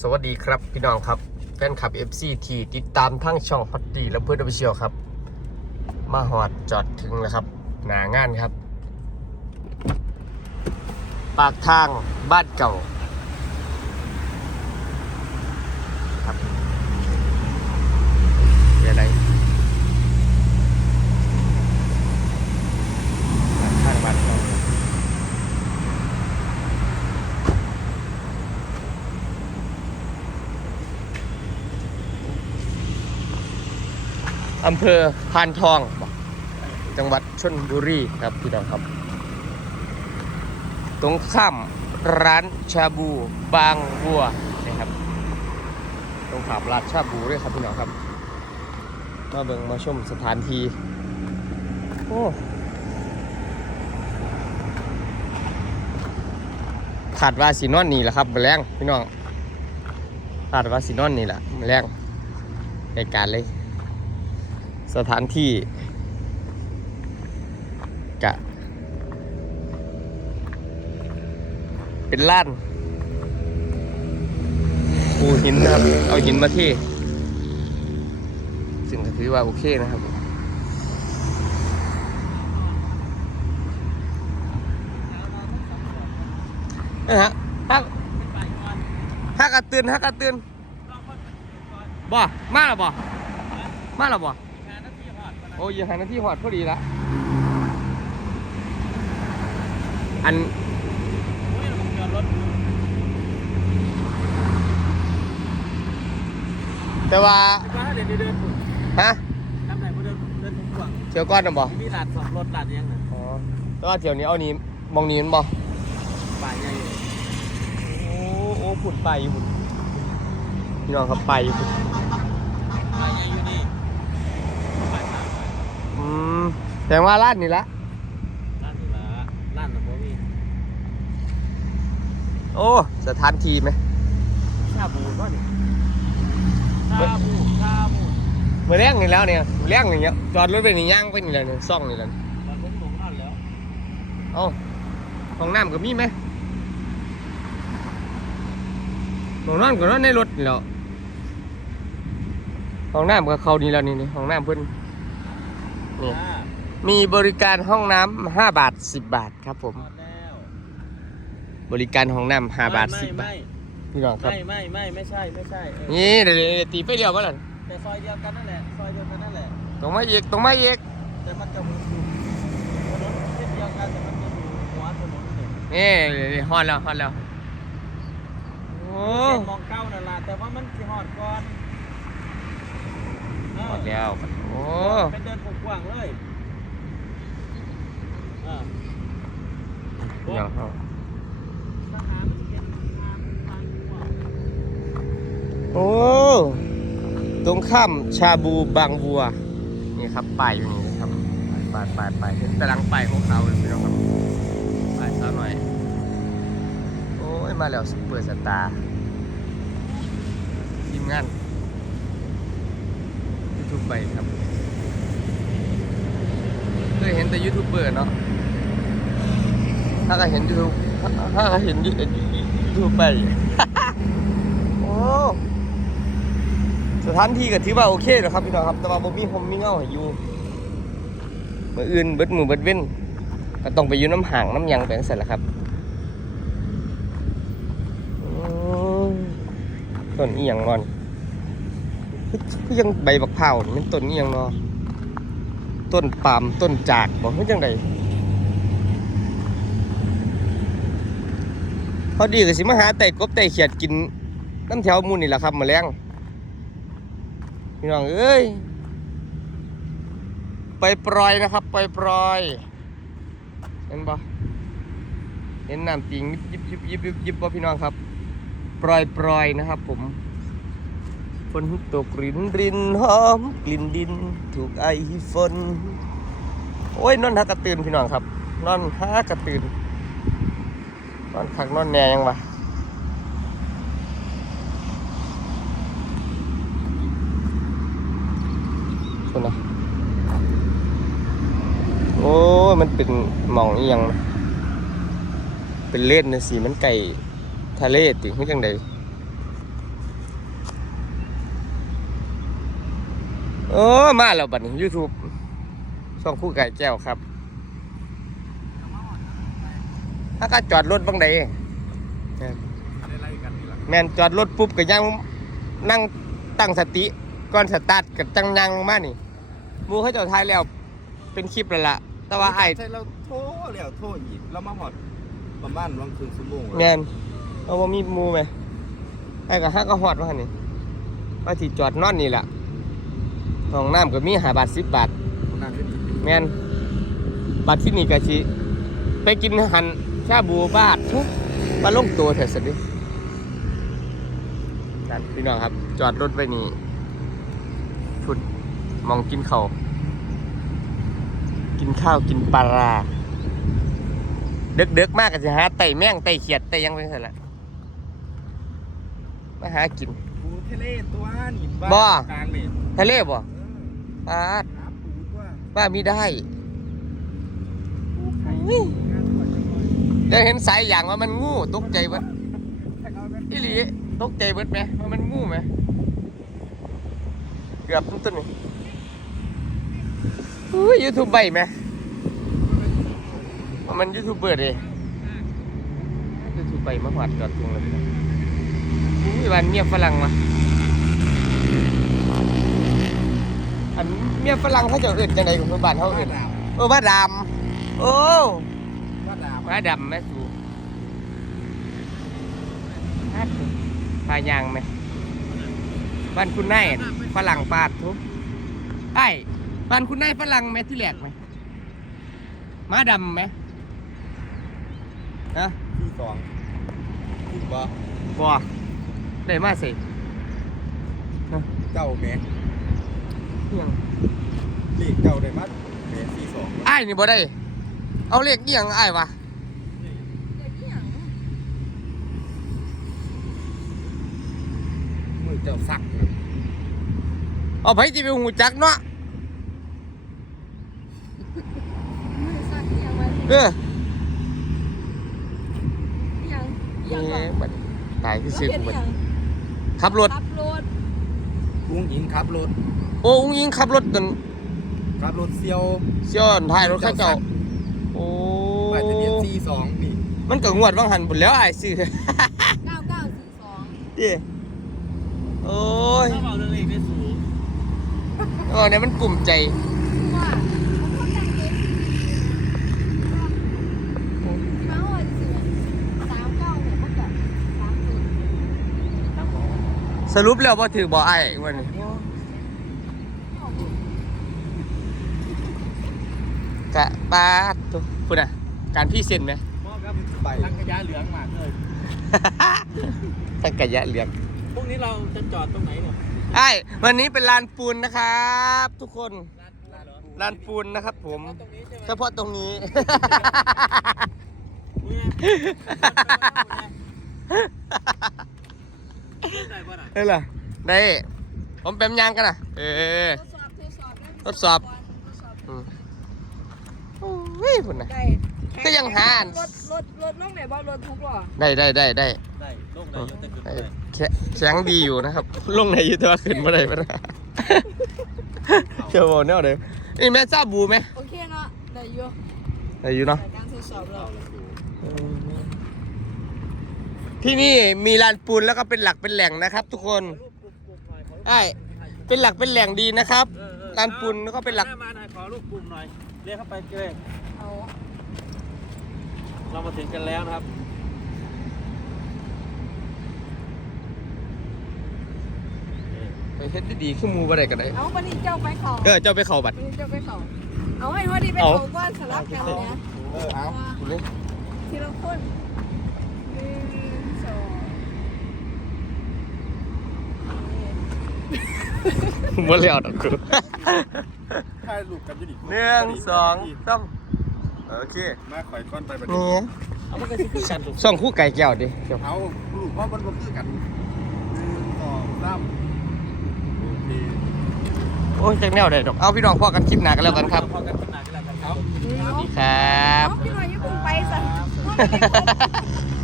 สวัสดีครับพี่น้องครับแฟนคลับ FC ทีติดตามทั้งช่องฮอตดีและเพื่อนอฟิเชียวครับ มาหอดจอดถึงแล้วครับ หนางานครับ ปากทางบ้านเก่าครับเดี๋ยวอะไรปากทางบ้านเก่า อำเภอพานทอง จังหวัดชนบุรีครับพี่น้องครับ ตรงข้ามร้านชาบูบางบัวนะครับ ตรงขามร้านชาบูด้วยครับพี่น้องครับ มาเบิ่งมาชมสถานที่โอ้ขาดว่าสีนอนนี่แหละครับมาแรงพี่น้องขาดว่าสีนอนนี่แหละแรงในการเลย สถานที่กะเป็นล้านปูหินนะครับ เอาหินมาเที่ซึ่งก็ถือว่าโอเคนะครับนะฮะฮักฮักกระตือนฮักกระตือนบ่มาแล้วบ่มาแล้วบ่ โอ้ยหาหน้าที่หอดพอดีละอันแต่ว่าเดินเดินฮะน้ำไหนมาเดินเดินทุ่งกวางเที่ยวก้อนนะบ่มีหลาดสองรถหลาดยังไงอ๋อแต่ว่าเที่ยวนี้เอานี้มองนี้มันบ่ป่าใหญ่โอ้โอ้ผุดไปอยู่ผุดพี่น้องครับไปอยู่ผุดป่าใหญ่อยู่นี่ป่าสาม อืมแสดงว่าลาดนี่ละล้านนี่ละล้านนะบ่มีโอ้สถานที่ไหมชาบูก็ดิชาบูชาบูเมื่อแรงนี่แล้วเนี่ยมื้อแรงนี่เนี้ยจอดรถไปนี่ย่างไปนี่แหละเนี่ยซ่องนี่แหละตอนผมลงนั่นแล้วเอ้าห้องน้ำก็มีไหมห้องนอนก็นอนในรถนี่แหล้วห้องน้ำก็เขานี่แล้วนี่นี่ห้องน้ำเพิ่น นี่อ่ามีบริการห้องน้ำ5บาท10บาทครับผม หมดแล้วบริการห้องน้ำ5บาทไม่10บาไม่ทพี่น้องครับ ไม่ไม่ไม่ไม่ใช่ไม่ใช่เออนี่เดี๋ยวเดี๋ยวตีไฟเดียวมาแล้วแต่ซอยเดียวกันนั่นแหละซอยเดียวกันนั่นแหละ ตรงมาอีกตรงมาอีกแต่มันจะอยู่ถนนเส้นเดียวกันแต่มันจะอยู่หัวถนนเนี่ยนี่เดี๋ยวเดี๋ยวฮอดแล้วฮอดแล้ว โอ้เส้นมองเก้านั่นล่ะแต่ว่ามันสิหอดก่อนเออ ฮอดแล้ว โอ้เป็นเดินกว้างๆเลยอ่าพี่น้องครับทหารมันเป็นทางทางกว้างโอ้ตรงข้ามชาบูบางบัวนี่ครับป้ายอยู่นี่นะครับป้ายป้ายป้ายเห็นตารางป้ายของเขาเลยพี่น้องครับป้ายสาวหน่อยโอ้ยมาแล้วซุปเปอร์สตาร์ทีมงานยูทูบไปครับเค ยเห็นแต่ยูทูบเบอร์เนาะถ้าก็เห็นยูทูบถ้าก็เห็นยูทูบไปโอ้สถานที่ก็ถือว่าโอเคแล้วครับพี่น้องครับ แต่ว่าบ่มีผมมีเงาให้อยู่มื้ออื่นเบิดมือเบิดเว้นก็ต้องไปอยู่น้ำห่างน้ำยังไปจังซั่นแหละครับต้นอีหยังนอนคือยังใบบักเผาวนี่มันต้นอีหยังนาะ ต้นปาล์มต้นจากบ่คือจังไดพอดีก็สิมาหาไต่กบไต่เขียดกินน้ำแถวมูนี่แหละครับแมาแรงพี่น้องเอ้ยไปปล่อยนะครับ ไปปล่อยเห็นปะเห็นน้ำปิงยิบยิบยิบยิบยิบปะพี่น้องครับ ปล่อยปล่อยนะครับผม ฝนตกรินรินหอม กลิ่นดิน ถูกไอฝน โอ้ยนอนฮักกระตื่นพี่น้องครับ นอนฮักกระตื่นนอนคักนอนแหน่ยังวะคุณนะโอ้มันเป็นหมองอียัง เป็นเล่นนะสีมันไก่ทะเลติคือจังใด โอ้มาแล้วบัดนี้ YouTube ช่องคู่ไก่แก้วครับถ้าก็จอดรถบางใดอะไรไล่กันนี่แหละแม่นจอดรถปุ๊บก็ยังนั่งตั้งสติก่อนสตาร์ทก็จังยังลงมานี่หมูเขาเจ้าทายแล้วเป็นคลิปแล้วล่ะ แต่ว่าไอ้ใช่เราโทรแล้วโทรอีกเรามาหอดประมาณวันครึ่งชั่วโมงแม่นเอาว่ามีหมูไหมไอ้ก็ฮักก็ฮอดว่าหั่นนี่ว่าที่จอดนอนนี่แหละ ห้องน้ำก็มีหาบาทสิบบาทนั่งเล่นแม่นบัตรที่นี่ก็สิไปกินหันชาบูบาททุมาลงตัวเถอะสินั่นพี่น้องครับ จอดรถไว้นี่ฟุดมองกินเขาวกินข้าวกินปลาร้าเด็กๆมากก็จะหาไต่แม่งไต่เขียดไต่หยังไปเสร็จละมาหากินปูทะเลตัวนี่บ่กลางนี่ทะเลบ่เออ ปลาดหาปูตัวป้ามีได้ปูไข่อุ้ยงานตัวจังเลยแล้วเห็นสายอย่างว่ามันงูตกใจเบิดถ้าเขาเป็นอีหลีตกใจเบิดไหมว่ามันงูไหมเกือบต้นๆนี่อุ้ยยูทูบใบไหมว่ามันยูทูบเบอร์ดิยูทูบใบมาหวาดจอดตรงเลยอุ้ยบ้านเมียฝรั่งมาอันเมียฝรั่งเขาจะเอื่นจังไงของบ้านเขาว่าเอื่นดาวเออบ้าดำโอ้ว่าดาวบ้าดำไหมสูพายางไหมบ้านคุณนายฝรั่งปาดทุกไอ้บ้านคุณนายฝรั่งไหมที่แหลกไหมม้าดำไหมฮะที่สองที่บ่บัวได้มาสิเจ้าแม่เพี ยงลีกเจ้าได้มัดแม่ที่สองไอ้ายนี่บ่ได้ เอาเลขเอียงไอ้ายวะมือเจ้าซักเอาไปที่ไปหูจักเนาะเออนี่บัดตายคือสึกบัดขับรถ ขับรถลุงหญิงขับรถ โอ้อุ้งยิงขับรถจนขับรถเซียวเสี้ยนท้ายรถเข้าเจ้า โอ้ไปทะเบียนที่สองนี่มันก็งวดว่างหันบุญแล้วไอ้ายซื้อ9942เด้โอ้ยถ้าเอาเรื่องเลขได้สูงเออเนี่ยมันกลุ่มใจ ว่าผมก็แต่งเองที่มาว่าสิ39เนี่ยมันแบบ30ครับผมสรุปแล้วว่าถือบ่ไอ้ายวันนี้ กะปาดตัวพูดอะ การพี่เซ็นไหมพ่อครับใบลังกระยาเหลืองมากเลยถ้ากะยะเหลืองพรุ่งนี้เราจะจอดตรงไหนเนี่ยไอ้วันนี้เป็นลานปูนนะครับ ทุกคนลานเหรอลานปูนนะครับผมตรงนี้ใช่ไหมเฉพาะตรงนี้เนี่ยได้ป่ะน่ะเฮ้ยล่ะได้ผมเป็นยังกันนะเออทดสอบทดสอบทดสอบทดสอบอืมโอ้ยคุณนะ ได้ก็ยังหาอัน รถรถรถน้องแบบว่ารถทุกหรอได้ได้ได้ได้ได้ลงได้เยอะแต่ขึ้นได้ได้แข็งแข็งดีอยู่นะครับ ลงในยูทูบขึ้นมาได้ปะนะเชื่อบอกแนวเดิมนี่แม่ทราบบูไหมโอเคเนาะได้อยู่ได้อยู่เนาะ แต่การทดสอบเราที่นี่มีลานปูนแล้วก็เป็นหลักเป็นแหล่งนะครับ ทุกคนไอ้เป็นหลักเป็นแหล่งดีนะครับ ลานปูนแล้วก็เป็นหลักมาหน่อยขอลูกปุ่มหน่อย เรียกเข้าไปเกลเอาเรามาถึงกันแล้วนะครับ ไปเฮ็ดดีๆขึ้นมูบ่ได้ก็ได้เอาวันนี้เจ้าไปเขาเออเจ้าไปเข้าบัตรวันนี้เจ้าไปเขาเอาให้วันนี้ไปเอาเขาก้อนสลับกันเนี่ยเออเอาคุณนี่ทีละคนหนึ่งสองนี่บ่แล้วดอกกู ถ่ายรูปกันอยู่ดิหนึ่งสองสามโอเคมาข่อยก้อนไปบัดนี่เอามันก็สิคือกันลูกส่องคู่ไก่แก้วดิเดี๋ยวเอาลูกว่ามันบ่คือกันหนึ่งสองสามโอเคโอ้ยจังแนวได้ดอกเอาพี่น้องพอกันคลิปหน้ากันแล้วกันครับพอกันขนาดกันแล้วกันครับครับเอาพี่หน่อยอยิ่าเพิ่งไปสิว่ามันไม่ครบ